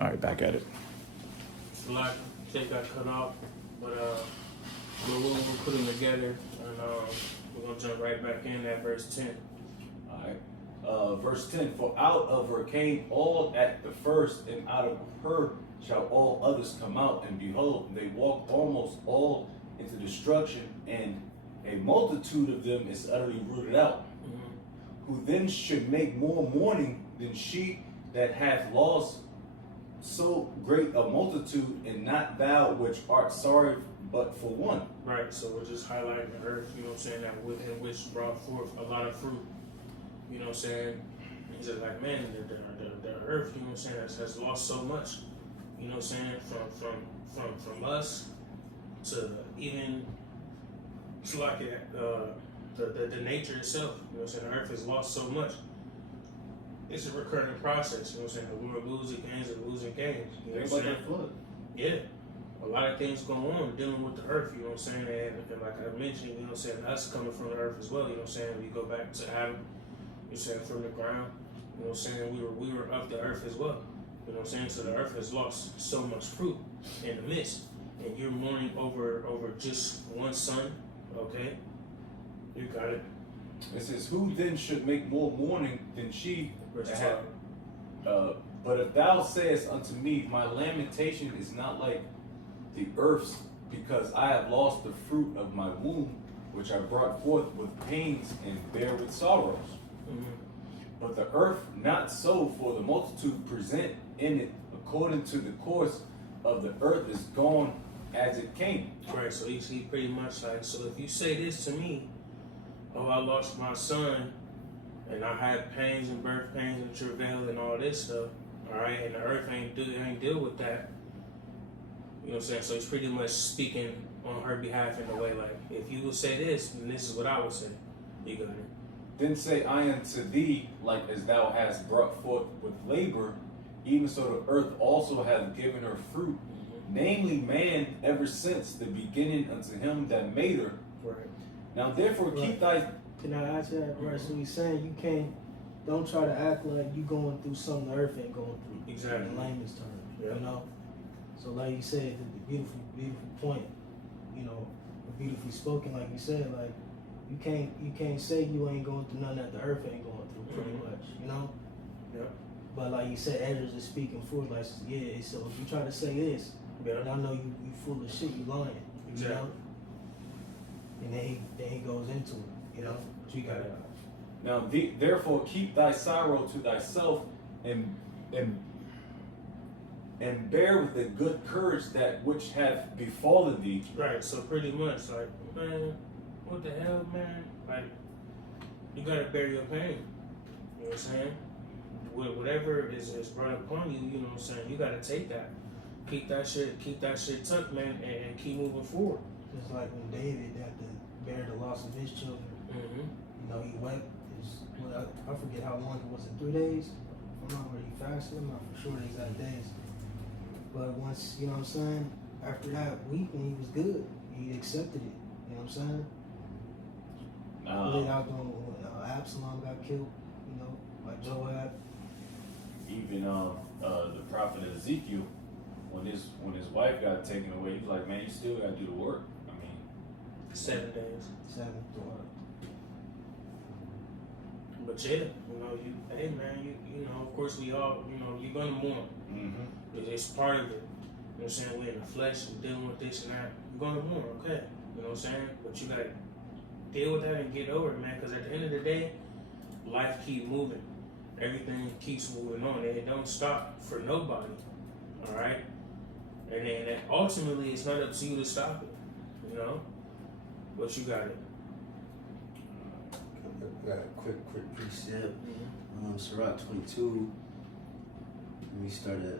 All right, back at it. Like tape got cut off, but we'll put them together, and we're gonna jump right back in at verse 10. All right. Verse 10, for out of her came all at the first, and out of her shall all others come out. And behold, they walked almost all into destruction, and a multitude of them is utterly rooted out. Mm-hmm. Who then should make more mourning than she that hath lost so great a multitude, and not thou which art sorry but for one. Right, so we're just highlighting the earth, you know what I'm saying, that within which brought forth a lot of fruit. You know what I'm saying? He's just like, man, the earth, you know what I'm saying, has lost so much. You know what I'm saying? From us to even to like the nature itself. You know what I'm saying? The earth has lost so much. It's a recurring process, you know what I'm saying? The world losing games and losing games. You know what I'm saying? Flood. Yeah. A lot of things go on dealing with the earth, you know what I'm saying? And like I mentioned, you know what I'm saying, us coming from the earth as well, you know what I'm saying? We go back to Adam, you know what I'm saying, from the ground, you know what I'm saying? We were of the earth as well. You know what I'm saying? So the earth has lost so much fruit in the midst. And you're mourning over just one son, okay? You got it. It says, who then should make more mourning than she that hath? But if thou sayest unto me, my lamentation is not like the earth's, because I have lost the fruit of my womb, which I brought forth with pains and bear with sorrows. Mm-hmm. But the earth not so, for the multitude present in it according to the course of the earth is gone as it came. Right, so he pretty much like, so if you say this to me, oh, I lost my son, and I had pains and birth pains and travail and all this stuff, all right, and the earth ain't deal with that. You know what I'm saying? So he's pretty much speaking on her behalf in a way like, if you would say this, then this is what I would say. You got it. Then say I unto thee, like as thou hast brought forth with labor, even so the earth also hath given her fruit, namely man ever since the beginning unto him that made her. Right. Now therefore keep thy... Can I ask that? Right, so he's saying don't try to act like you going through something the earth ain't going through. Exactly. In layman's terms, Yeah. you know? So like you said, the beautiful point, you know, beautifully spoken, like you said, like you can't say you ain't going through nothing that the earth ain't going through, pretty much, you know? Yeah. But like you said, Ezra's is speaking for it, like, yeah, so if you try to say this, Yeah. and I know you full of shit, you lying, Exactly. you know? And then he goes into it, you know? But you got it. Now therefore keep thy sorrow to thyself, and bear with a good courage that which hath befallen thee. Right, so pretty much like, man, what the hell, man? Like, you gotta bear your pain. You know what I'm saying? Whatever is brought upon you, you know what I'm saying? You gotta take that. Keep that shit tucked, man, and keep moving forward. Just like when David had to bear the loss of his children, Mm-hmm. you know, he wept. I forget how long it was, 3 days? I'm not really fasting, I'm not for sure the exact days. But once, you know what I'm saying, after that weeping, he was good. He accepted it, you know what I'm saying? Laid out when Absalom got killed, you know, by Joab. Even the prophet Ezekiel, when his wife got taken away, he was like, man, you still gotta do the work. I mean, 7 days. 7th daughter. But yeah, you know, hey man, you know, of course we all, you know, you're gonna mourn. It's part of it. You know what I'm saying? We're in the flesh and dealing with this and that. You're gonna mourn, okay? You know what I'm saying? But you gotta deal with that and get over it, man. Because at the end of the day, life keeps moving. Everything keeps moving on. It don't stop for nobody. All right? And then ultimately, it's not up to you to stop it. You know? But you got it. Got a quick precept. Sirach 22. We started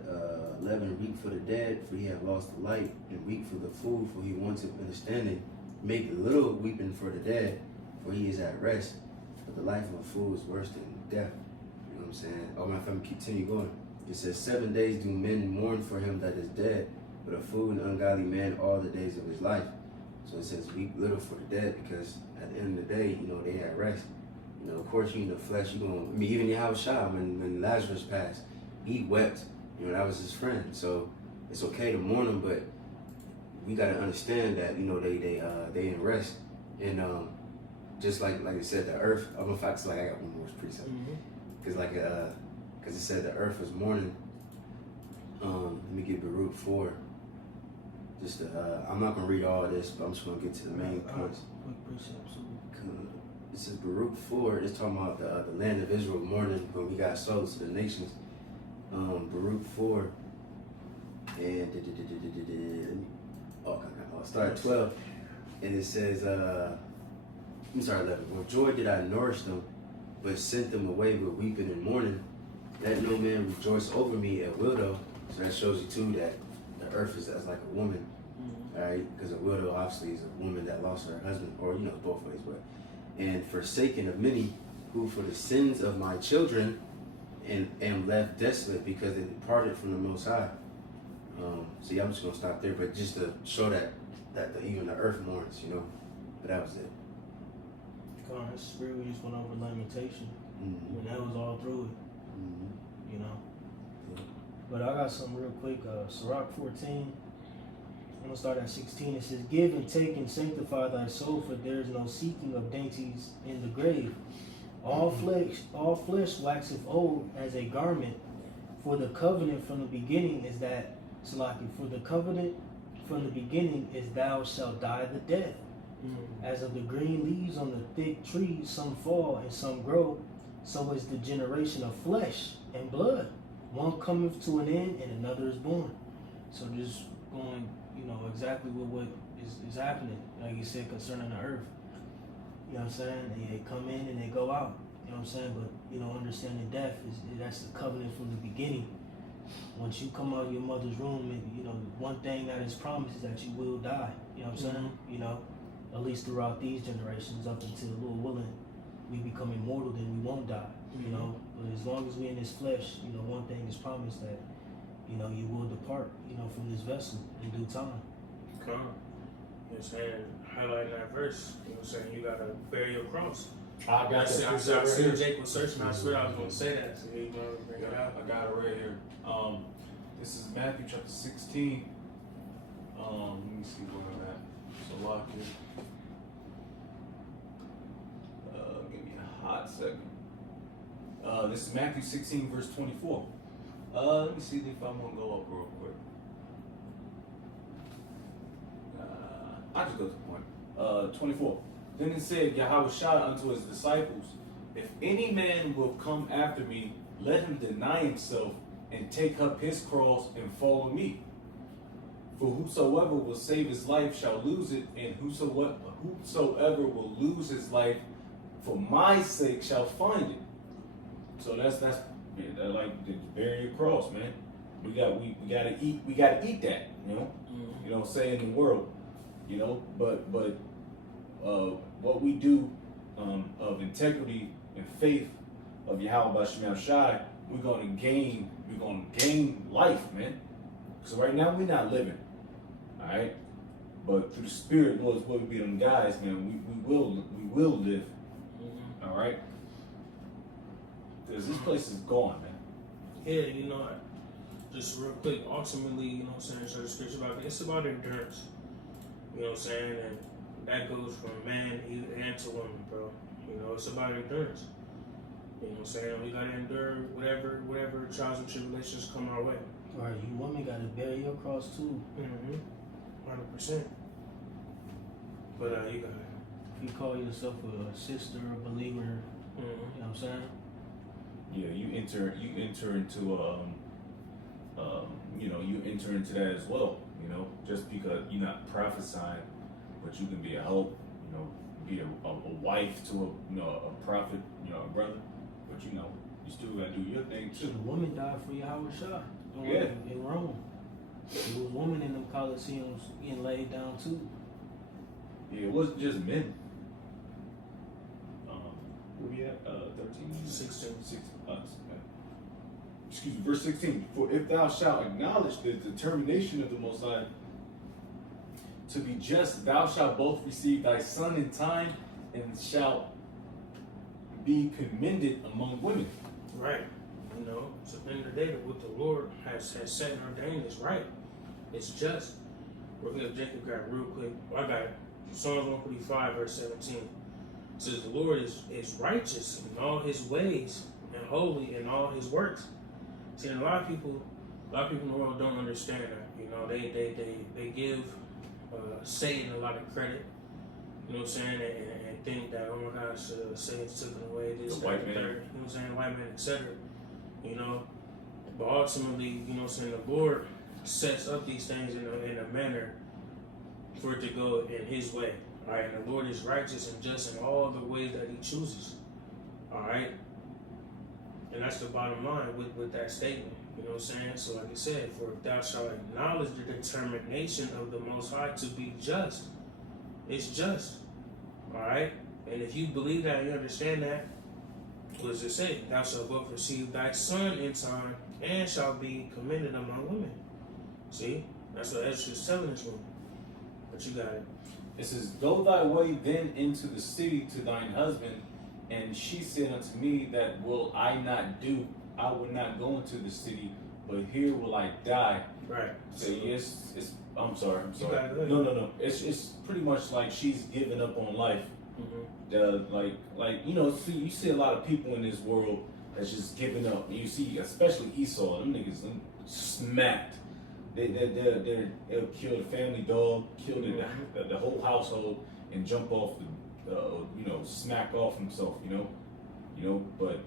11, weep for the dead, for he had lost the light, and weep for the fool, for he wanted understanding. Make little weeping for the dead, for he is at rest. But the life of a fool is worse than death. You know what I'm saying? All my family continue going. It says, 7 days do men mourn for him that is dead, but a fool and ungodly man all the days of his life. So it says, weep little for the dead, because at the end of the day, you know, they at rest. You know, of course, you in the flesh, you going, I mean, even Yahushua, when Lazarus passed, he wept You know, that was his friend. So it's okay to mourn him, but we gotta understand that, you know, they in rest. And just like I said, the earth, I'm gonna fact, like I got one more precept. Cause cause it said the earth was mourning. Let me get Baruch 4. Just I'm not gonna read all of this, but I'm just gonna get to the main points. Quick precepts. This is Baruch 4. It's talking about the land of Israel mourning when we got sold to the nations. Baruch 4 and I'll start at 12, and it says, I'm sorry, 11. With joy did I nourish them, but sent them away with weeping and mourning. Let no man rejoice over me at widow. So that shows you too that the earth is as like a woman, right? Because a widow obviously is a woman that lost her husband, or you know, both ways, but. And forsaken of many, who for the sins of my children and am left desolate because they departed from the Most High. See, I'm just gonna stop there, but just to show that even the earth mourns, you know. But that was it. God, that's spirit. We just went over lamentation, and that was all through it. You know. Yeah. But I got something real quick. Sirach 14. I'm gonna start at 16. It says, "Give and take and sanctify thy soul, for there is no seeking of dainties in the grave. All flesh waxeth old as a garment. For the covenant from the beginning is that, Salaki, for the covenant from the beginning is thou shalt die the death. As of the green leaves on the thick trees, some fall and some grow, so is the generation of flesh and blood. One cometh to an end and another is born." So just going, you know, exactly what is happening, like you said, concerning the earth. You know what I'm saying? They come in and they go out. You know what I'm saying? But, you know, understanding death that's the covenant from the beginning. Once you come out of your mother's womb, you know, one thing that is promised is that you will die. You know what I'm saying? You know, at least throughout these generations, up until Lord willing, we become immortal, then we won't die. You know, but as long as we're in this flesh, you know, one thing is promised, that, you know, you will depart, you know, from this vessel in due time. Come on. You know what I'm saying? Highlighting that verse, you know what I'm saying? You gotta bear your cross. I got it. I see Jake was searching. I swear I was gonna say that. So you know, bring it out. I got it right here. This is Matthew chapter 16. Let me see where I'm at. So lock it. Give me a hot second. This is Matthew 16, verse 24. Let me see if I'm gonna go up real quick. I'll just go to the point. 24. Then it said, Yahweh shouted unto his disciples, "If any man will come after me, let him deny himself and take up his cross and follow me. For whosoever will save his life shall lose it, and whosoever will lose his life for my sake shall find it." So that's like bearing your cross, man. We gotta eat that, you know. You know what I'm saying, in the world, you know. But what we do of integrity and faith of Yahweh B'Shem Shai, we're gonna gain life, man. So right now we're not living, all right. But through the Spirit, Lord's will be them guys, man. We will live, all right. Because this place is gone, man. Yeah, you know, just real quick, ultimately, you know what I'm saying, so the scripture about it, it's about endurance. You know what I'm saying? And that goes from man and to woman, bro. You know, it's about endurance. You know what I'm saying? We gotta endure whatever trials and tribulations come our way. All right, you women gotta bear your cross too. 100%. But you gotta. If you call yourself a sister, a believer, you know what I'm saying? Yeah, you enter into you enter into that as well. You know, just because you're not prophesying, but you can be a help. You know, be a wife to a prophet. You know, a brother. But you know, you still gotta do your thing too. The woman died for Yahweh Shah. Yeah. In Rome. There was women in them Colosseums getting laid down too. Yeah, it wasn't just men. Where we at? 13, 16. Excuse me, verse 16. For if thou shalt acknowledge the determination of the Most High to be just, thou shalt both receive thy son in time and shalt be commended among women. Right. You know, So at the end of the day, what the Lord has set and ordained is right. It's just. We're going to Jacob got real quick. I got Psalms 145, verse 17. It says, the Lord is righteous in all his ways and holy in all his works. See, and a lot of people in the world don't understand that. You know, they give Satan a lot of credit. You know what I'm saying? And think that, oh my gosh, Satan's taken away this, the that, white the man. third. You know what I'm saying? White man, etc. You know, but ultimately, you know what I'm saying? The Lord sets up these things in a manner for it to go in his way. All right, and the Lord is righteous and just in all the ways that he chooses. All right. And that's the bottom line with that statement. You know what I'm saying? So like I said, for if thou shalt acknowledge the determination of the Most High to be just, it's just. All right? And if you believe that, you understand that, what does it say? Thou shalt both receive thy son in time and shall be commended among women. See? That's what Ezra's telling us. But you got it. It says, go thy way then into the city to thine husband. And she said unto me, that will I not do. I will not go into the city, but here will I die. Right. So yes, it's. I'm sorry. You got it. No. It's pretty much like she's giving up on life. Mm-hmm. Like you know, see, you see a lot of people in this world that's just giving up. You see, especially Esau, them niggas smacked. They'll kill the family dog, kill the whole household, and jump off the, smack off himself. You know, but